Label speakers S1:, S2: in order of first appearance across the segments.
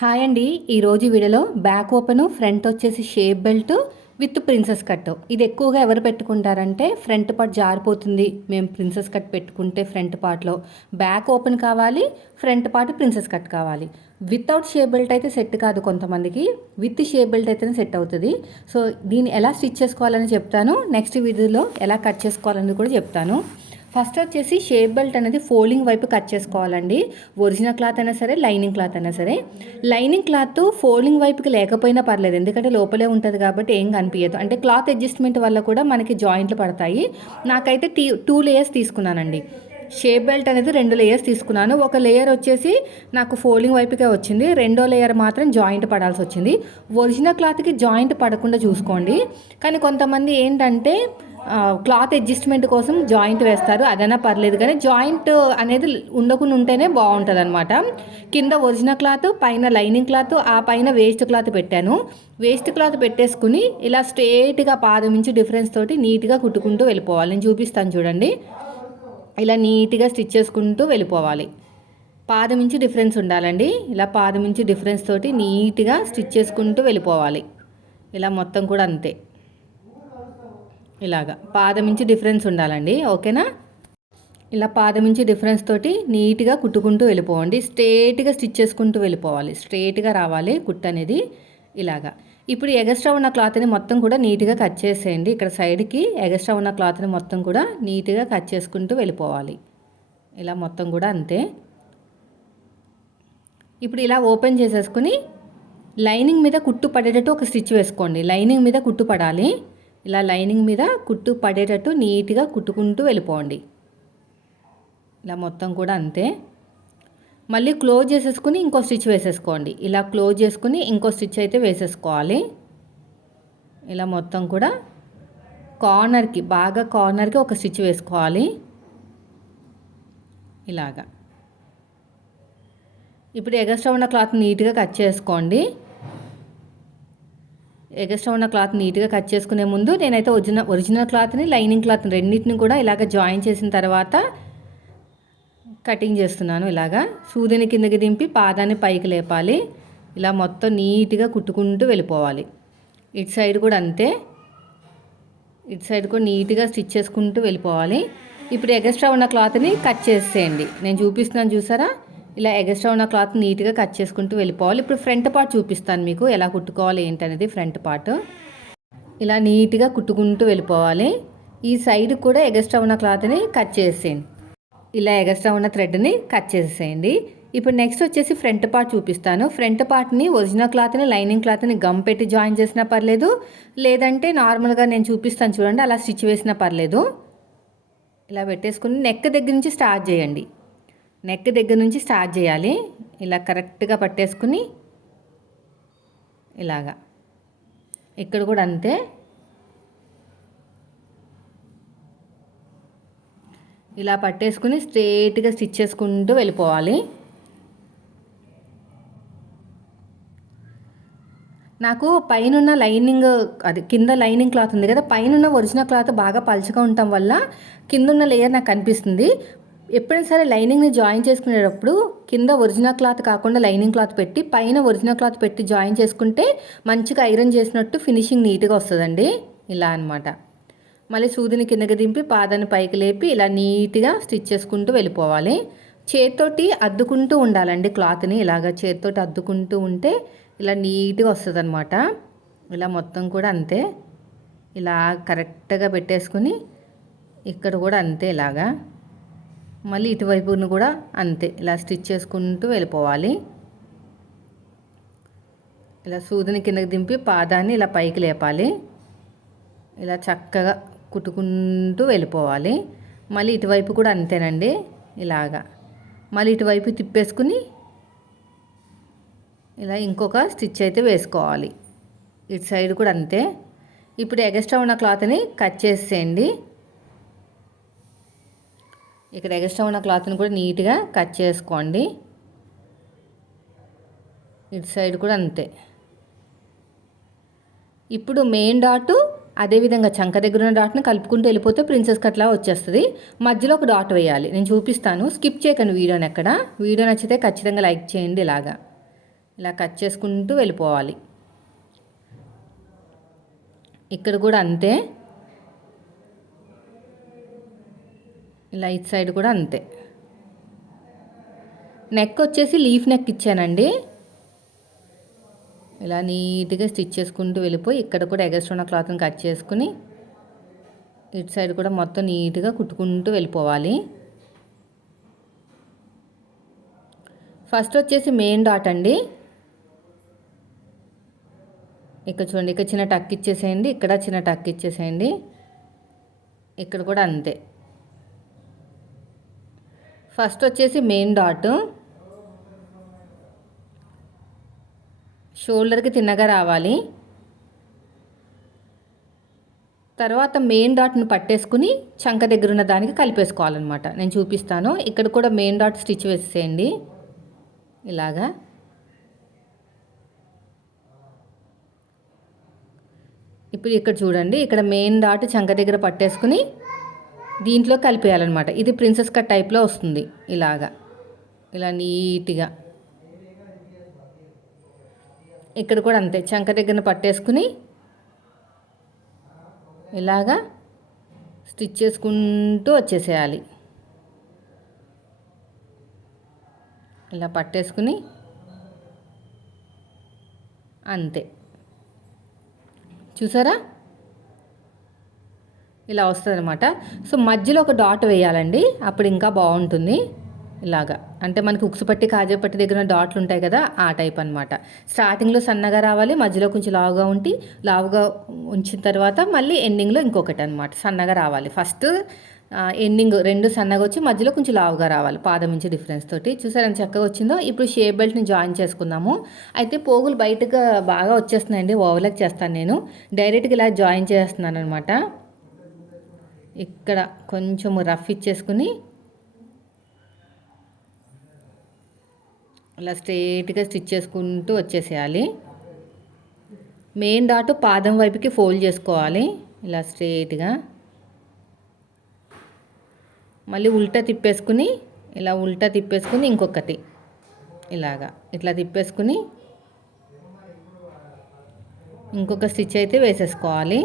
S1: Hi అండి. ఈరోజు వీడియోలో బ్యాక్ ఓపెను ఫ్రంట్ వచ్చేసి shape belt with princess cut ఇది ఎక్కువగా ఎవరు పెట్టుకుంటారంటే ఫ్రంట్ పార్ట్ జారిపోతుంది. మేము ప్రిన్సెస్ కట్ పెట్టుకుంటే ఫ్రంట్ పార్ట్లో బ్యాక్ ఓపెన్ కావాలి ఫ్రంట్ పార్ట్ ప్రిన్సెస్ కట్ కావాలి. వితౌట్ షేప్ బెల్ట్ అయితే సెట్ కాదు కొంతమందికి. విత్ షేప్ బెల్ట్ అయితేనే సెట్ అవుతుంది. సో దీన్ని ఎలా స్టిచ్ చేసుకోవాలని చెప్తాను. నెక్స్ట్ వీడియోలో ఎలా కట్ చేసుకోవాలని కూడా చెప్తాను. ఫస్ట్ వచ్చేసి షేప్ బెల్ట్ అనేది ఫోల్డింగ్ వైపు కట్ చేసుకోవాలండి. ఒరిజినల్ క్లాత్ అయినా సరే లైనింగ్ క్లాత్ అయినా సరే. లైనింగ్ క్లాత్ ఫోల్డింగ్ వైపుకి లేకపోయినా పర్లేదు. ఎందుకంటే లోపలే ఉంటుంది కాబట్టి ఏం కనిపించదు అంటే క్లాత్ అడ్జస్ట్మెంట్ వల్ల కూడా మనకి జాయింట్లు పడతాయి. నాకైతే టీ టూ లేయర్స్ తీసుకున్నానండి. షేప్ బెల్ట్ అనేది రెండు లేయర్స్ తీసుకున్నాను. ఒక లేయర్ వచ్చేసి నాకు ఫోల్డింగ్ వైపుకే వచ్చింది. రెండో లేయర్ మాత్రం జాయింట్ పడాల్సి వచ్చింది. ఒరిజినల్ క్లాత్కి జాయింట్ పడకుండా చూసుకోండి. కానీ కొంతమంది ఏంటంటే క్లాత్ అడ్జస్ట్మెంట్ కోసం జాయింట్ వేస్తారు. అదైనా పర్లేదు కానీ జాయింట్ అనేది ఉండకుండా ఉంటేనే బాగుంటుంది అనమాట కింద ఒరిజినల్ క్లాత్ పైన లైనింగ్ క్లాత్ ఆ పైన వేస్ట్ క్లాత్ పెట్టాను. వేస్ట్ క్లాత్ పెట్టేసుకుని ఇలా స్ట్రేట్గా పాదం నుంచి డిఫరెన్స్ తోటి నీట్గా కుట్టుకుంటూ వెళ్ళిపోవాలి. నేను చూపిస్తాను చూడండి. ఇలా నీట్గా స్టిచ్ చేసుకుంటూ వెళ్ళిపోవాలి. పాదం నుంచి డిఫరెన్స్ ఉండాలండి. ఇలా పాదం నుంచి డిఫరెన్స్ తోటి నీట్గా స్టిచ్ చేసుకుంటూ వెళ్ళిపోవాలి. ఇలా మొత్తం కూడా అంతే. ఇలాగా. నుంచి డిఫరెన్స్ ఉండాలండి. ఓకేనా? ఇలా పాదమించి డిఫరెన్స్ తోటి నీట్గా కుట్టుకుంటూ వెళ్ళిపోవండి స్ట్రేట్గా స్టిచ్ చేసుకుంటూ వెళ్ళిపోవాలి. స్ట్రేట్గా రావాలి కుట్టు అనేది. ఇలాగా. ఇప్పుడు ఎగస్ట్రా ఉన్న క్లాత్ని మొత్తం కూడా నీట్గా కట్ చేసేయండి. ఇక్కడ సైడ్కి ఎగస్ట్రా ఉన్న క్లాత్ని మొత్తం కూడా నీట్గా కట్ చేసుకుంటూ వెళ్ళిపోవాలి. ఇలా మొత్తం కూడా అంతే. ఇప్పుడు ఇలా ఓపెన్ చేసేసుకుని లైనింగ్ మీద కుట్టు పడేటట్టు ఒక స్టిచ్ వేసుకోండి. లైనింగ్ మీద కుట్టు పడాలి. ఇలా లైనింగ్ మీద కుట్టు పడేటట్టు నీట్గా కుట్టుకుంటూ వెళ్ళిపోండి. ఇలా మొత్తం కూడా అంతే. మళ్ళీ క్లోజ్ చేసేసుకుని ఇంకో స్టిచ్ వేసేసుకోండి. ఇలా క్లోజ్ చేసుకుని ఇంకో స్టిచ్ అయితే వేసేసుకోవాలి. ఇలా మొత్తం కూడా కార్నర్కి బాగా కార్నర్కి ఒక స్టిచ్ వేసుకోవాలి. ఇలాగా. ఇప్పుడు ఎగస్ట్రా ఉన్న క్లాత్ నీట్గా కట్ చేసుకోండి. ఎగస్ట్రా ఉన్న క్లాత్ నీట్గా కట్ చేసుకునే ముందు నేనైతే ఒరిజినల్ ఒరిజినల్ క్లాత్ని లైనింగ్ క్లాత్ని రెండింటిని కూడా ఇలాగ జాయిన్ చేసిన తర్వాత కటింగ్ చేస్తున్నాను ఇలాగా. సూర్యుని కిందకి దింపి పాదాన్ని పైకి లేపాలి. ఇలా మొత్తం నీట్గా కుట్టుకుంటూ వెళ్ళిపోవాలి. ఇటు సైడ్ కూడా అంతే. ఇటు సైడ్ కూడా నీట్గా స్టిచ్ చేసుకుంటూ వెళ్ళిపోవాలి. ఇప్పుడు ఎగస్ట్రా ఉన్న క్లాత్ని కట్ చేసేయండి. నేను చూపిస్తున్నాను చూసారా? ఇలా ఎగస్ట్రా ఉన్న క్లాత్ నీట్గా కట్ చేసుకుంటూ వెళ్ళిపోవాలి. ఇప్పుడు ఫ్రంట్ పార్ట్ చూపిస్తాను మీకు ఎలా కుట్టుకోవాలి ఏంటనేది ఫ్రంట్ పార్ట్. ఇలా నీట్గా కుట్టుకుంటూ వెళ్ళిపోవాలి. ఈ సైడ్ కూడా ఎగస్ట్రా ఉన్న క్లాత్ని కట్ చేసేయండి. ఇలా ఎగస్ట్రా ఉన్న థ్రెడ్ని కట్ చేసేయండి ఇప్పుడు నెక్స్ట్ వచ్చేసి ఫ్రంట్ పార్ట్ చూపిస్తాను. ఫ్రంట్ పార్ట్ని ఒరిజినల్ క్లాత్ని లైనింగ్ క్లాత్ని గమ్ పెట్టి జాయిన్ చేసినా పర్లేదు. లేదంటే నార్మల్గా నేను చూపిస్తాను చూడండి అలా స్టిచ్ వేసినా పర్లేదు. ఇలా పెట్టేసుకుని నెక్ దగ్గర నుంచి స్టార్ట్ చేయండి. నెక్ దగ్గర నుంచి స్టార్ట్ చేయాలి. ఇలా కరెక్ట్గా పట్టేసుకుని ఇలాగా. ఇక్కడ కూడా అంతే. ఇలా పట్టేసుకుని స్ట్రేట్గా స్టిచ్ చేసుకుంటూ వెళ్ళిపోవాలి. నాకు పైన లైనింగ్ అది కింద లైనింగ్ క్లాత్ ఉంది కదా పైన ఒరిజినల్ క్లాత్ బాగా పలుచగా ఉండటం వల్ల కింద ఉన్న లేయర్ నాకు కనిపిస్తుంది. ఎప్పుడైనా సరే లైనింగ్ని జాయిన్ చేసుకునేటప్పుడు కింద ఒరిజినల్ క్లాత్ కాకుండా లైనింగ్ క్లాత్ పెట్టి పైన ఒరిజినల్ క్లాత్ పెట్టి జాయిన్ చేసుకుంటే మంచిగా ఐరన్ చేసినట్టు ఫినిషింగ్ నీట్గా వస్తుందండి. ఇలా అనమాట మళ్ళీ సూదిని కిందకి దింపి పాదాన్ని పైకి లేపి ఇలా నీట్గా స్టిచ్ చేసుకుంటూ వెళ్ళిపోవాలి. చేతితోటి అద్దుకుంటూ ఉండాలండి క్లాత్ని. ఇలాగ చేతితోటి అద్దుకుంటూ ఉంటే ఇలా నీట్గా వస్తుంది అనమాట ఇలా మొత్తం కూడా అంతే. ఇలా కరెక్ట్గా పెట్టేసుకుని ఇక్కడ కూడా అంతే ఇలాగా. మళ్ళీ ఇటువైపును కూడా అంతే. ఇలా స్టిచ్ చేసుకుంటూ వెళ్ళిపోవాలి. ఇలా సూదిని కిందకి దింపి పాదాన్ని ఇలా పైకి లేపాలి. ఇలా చక్కగా కుట్టుకుంటూ వెళ్ళిపోవాలి. మళ్ళీ ఇటువైపు కూడా అంతేనండి. ఇలాగా. మళ్ళీ ఇటువైపు తిప్పేసుకుని ఇలా ఇంకొక స్టిచ్ అయితే వేసుకోవాలి. ఇటు సైడ్ కూడా అంతే. ఇప్పుడు ఎగస్ట్రా ఉన్న క్లాత్ని కట్ చేసేయండి. ఇక్కడ ఎగస్ట్రా ఉన్న క్లాత్ని కూడా నీట్గా కట్ చేసుకోండి. ఇటు సైడ్ కూడా అంతే. ఇప్పుడు మెయిన్ డాటు అదేవిధంగా చంక దగ్గర ఉన్న డాట్ని కలుపుకుంటూ వెళ్ళిపోతే ప్రిన్సెస్ కట్లా వచ్చేస్తుంది. మధ్యలో ఒక డాట్ వేయాలి. నేను చూపిస్తాను. స్కిప్ చేయకండి వీడియోని ఎక్కడ. వీడియో నచ్చితే ఖచ్చితంగా లైక్ చేయండి ఇలాగా. ఇలా కట్ చేసుకుంటూ వెళ్ళిపోవాలి. ఇక్కడ కూడా అంతే. ఇలా ఇటు సైడ్ కూడా అంతే. నెక్ వచ్చేసి లీఫ్ నెక్ ఇచ్చానండి. ఇలా నీట్గా స్టిచ్ చేసుకుంటూ వెళ్ళిపోయి ఇక్కడ కూడా ఎగస్ట్ ఉన్న క్లాత్ని కట్ చేసుకుని ఇటు సైడ్ కూడా మొత్తం నీట్గా కుట్టుకుంటూ వెళ్ళిపోవాలి. ఫస్ట్ వచ్చేసి మెయిన్ డాట్ అండి. ఇక్కడ చూడండి ఇక్కడ చిన్న టక్ ఇచ్చేసేయండి ఇక్కడ చిన్న టక్ ఇచ్చేసేయండి. ఇక్కడ కూడా అంతే. ఫస్ట్ వచ్చేసి మెయిన్ డాట్. షోల్డర్కి తిన్నగా రావాలి. తర్వాత మెయిన్ డాట్ను పట్టేసుకుని చంక దగ్గర ఉన్న దానికి కలిపేసుకోవాలన్నమాట. నేను చూపిస్తాను. ఇక్కడ కూడా మెయిన్ డాట్ స్టిచ్ వేసేయండి. ఇలాగా. ఇప్పుడు ఇక్కడ చూడండి. ఇక్కడ మెయిన్ డాట్ చంక దగ్గర పట్టేసుకుని దీంట్లో కలిపేయాలన్నమాట. ఇది ప్రిన్సెస్ కట్ టైప్లో వస్తుంది. ఇలాగా. ఇలా నీట్గా. ఇక్కడ కూడా అంతే చంక దగ్గర పట్టేసుకుని ఇలాగా స్టిచ్ చేసుకుంటూ వచ్చేసేయాలి. ఇలా పట్టేసుకుని అంతే. చూసారా? ఇలా వస్తుంది అనమాట సో మధ్యలో ఒక డాట్ వేయాలండి అప్పుడు ఇంకా బాగుంటుంది. ఇలాగా అంటే మనకి ఉక్సు పట్టి కాజా పట్టి దగ్గర డాట్లు ఉంటాయి కదా ఆ టైప్ అనమాట స్టార్టింగ్లో సన్నగా రావాలి మధ్యలో కొంచెం లావుగా ఉండి లావుగా ఉంచిన తర్వాత మళ్ళీ ఎండింగ్లో ఇంకొకటి అనమాట సన్నగా రావాలి. ఫస్ట్ ఎండింగ్ రెండు సన్నగా వచ్చి మధ్యలో కొంచెం లావుగా రావాలి పాదం నుంచి డిఫరెన్స్ తోటి. చూసారు చక్కగా వచ్చిందో? ఇప్పుడు షేప్ బెల్ట్ని జాయిన్ చేసుకుందాము. అయితే పోగులు బయటగా బాగా వచ్చేస్తున్నాయండి ఓవర్లాక్ చేస్తాను నేను. డైరెక్ట్గా ఇలా జాయిన్ చేస్తున్నాను అనమాట ఇక్కడ కొంచెం రఫ్ ఇచ్చేసుకుని ఇలా స్ట్రైట్గా స్టిచ్ చేసుకుంటూ వచ్చేసేయాలి. మెయిన్ డాట్ పాదం వైపుకి ఫోల్డ్ చేసుకోవాలి. ఇలా స్ట్రైట్గా. మళ్ళీ ఉల్టా తిప్పేసుకుని ఇలా ఉల్టా తిప్పేసుకుని ఇంకొకటి. ఇలాగా. ఇట్లా తిప్పేసుకుని ఇంకొక స్టిచ్ అయితే వేసేసుకోవాలి.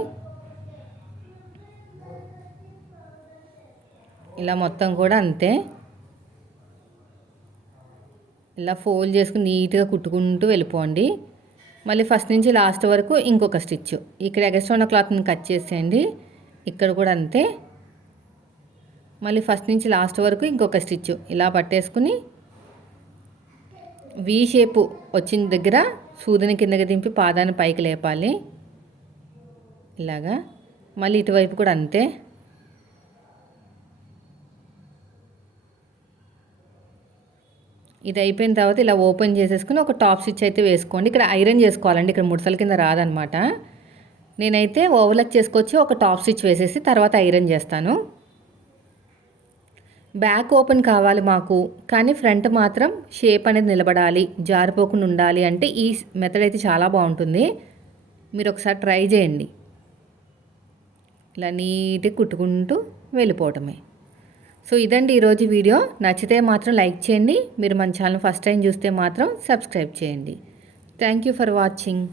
S1: ఇలా మొత్తం కూడా అంతే. ఇలా ఫోల్డ్ చేసుకుని నీట్గా కుట్టుకుంటూ వెళ్ళిపోండి. మళ్ళీ ఫస్ట్ నుంచి లాస్ట్ వరకు ఇంకొక స్టిచ్. ఇక్కడ ఎగస్ట్రా ఉన్న క్లాత్ని కట్ చేసేయండి. ఇక్కడ కూడా అంతే. మళ్ళీ ఫస్ట్ నుంచి లాస్ట్ వరకు ఇంకొక స్టిచ్. ఇలా పట్టేసుకుని వి షేపు వచ్చిన దగ్గర సూదిని కిందకి దింపి పాదాన్ని పైకి లేపాలి. ఇలాగా. మళ్ళీ ఇటువైపు కూడా అంతే. ఇది అయిపోయిన తర్వాత ఇలా ఓపెన్ చేసేసుకుని ఒక టాప్ స్టిచ్ అయితే వేసుకోండి. ఇక్కడ ఐరన్ చేసుకోవాలండి. ఇక్కడ ముడతల కింద రాదనమాట. నేనైతే ఓవర్లక్ చేసుకొచ్చి ఒక టాప్ స్టిచ్ వేసేసి తర్వాత ఐరన్ చేస్తాను. బ్యాక్ ఓపెన్ కావాలి మాకు కానీ ఫ్రంట్ మాత్రం షేప్ అనేది నిలబడాలి జారిపోకుండా ఉండాలి అంటే ఈ మెథడ్ అయితే చాలా బాగుంటుంది. మీరు ఒకసారి ట్రై చేయండి. ఇలా నీట్గా కుట్టుకుంటూ వెళ్ళిపోవటమే. సో ఇదండి ఈరోజు వీడియో. నచ్చితే మాత్రం లైక్ చేయండి. మీరు మన ఛానల్ ఫస్ట్ టైం చూస్తే మాత్రం సబ్స్క్రైబ్ చేయండి. Thank you for watching.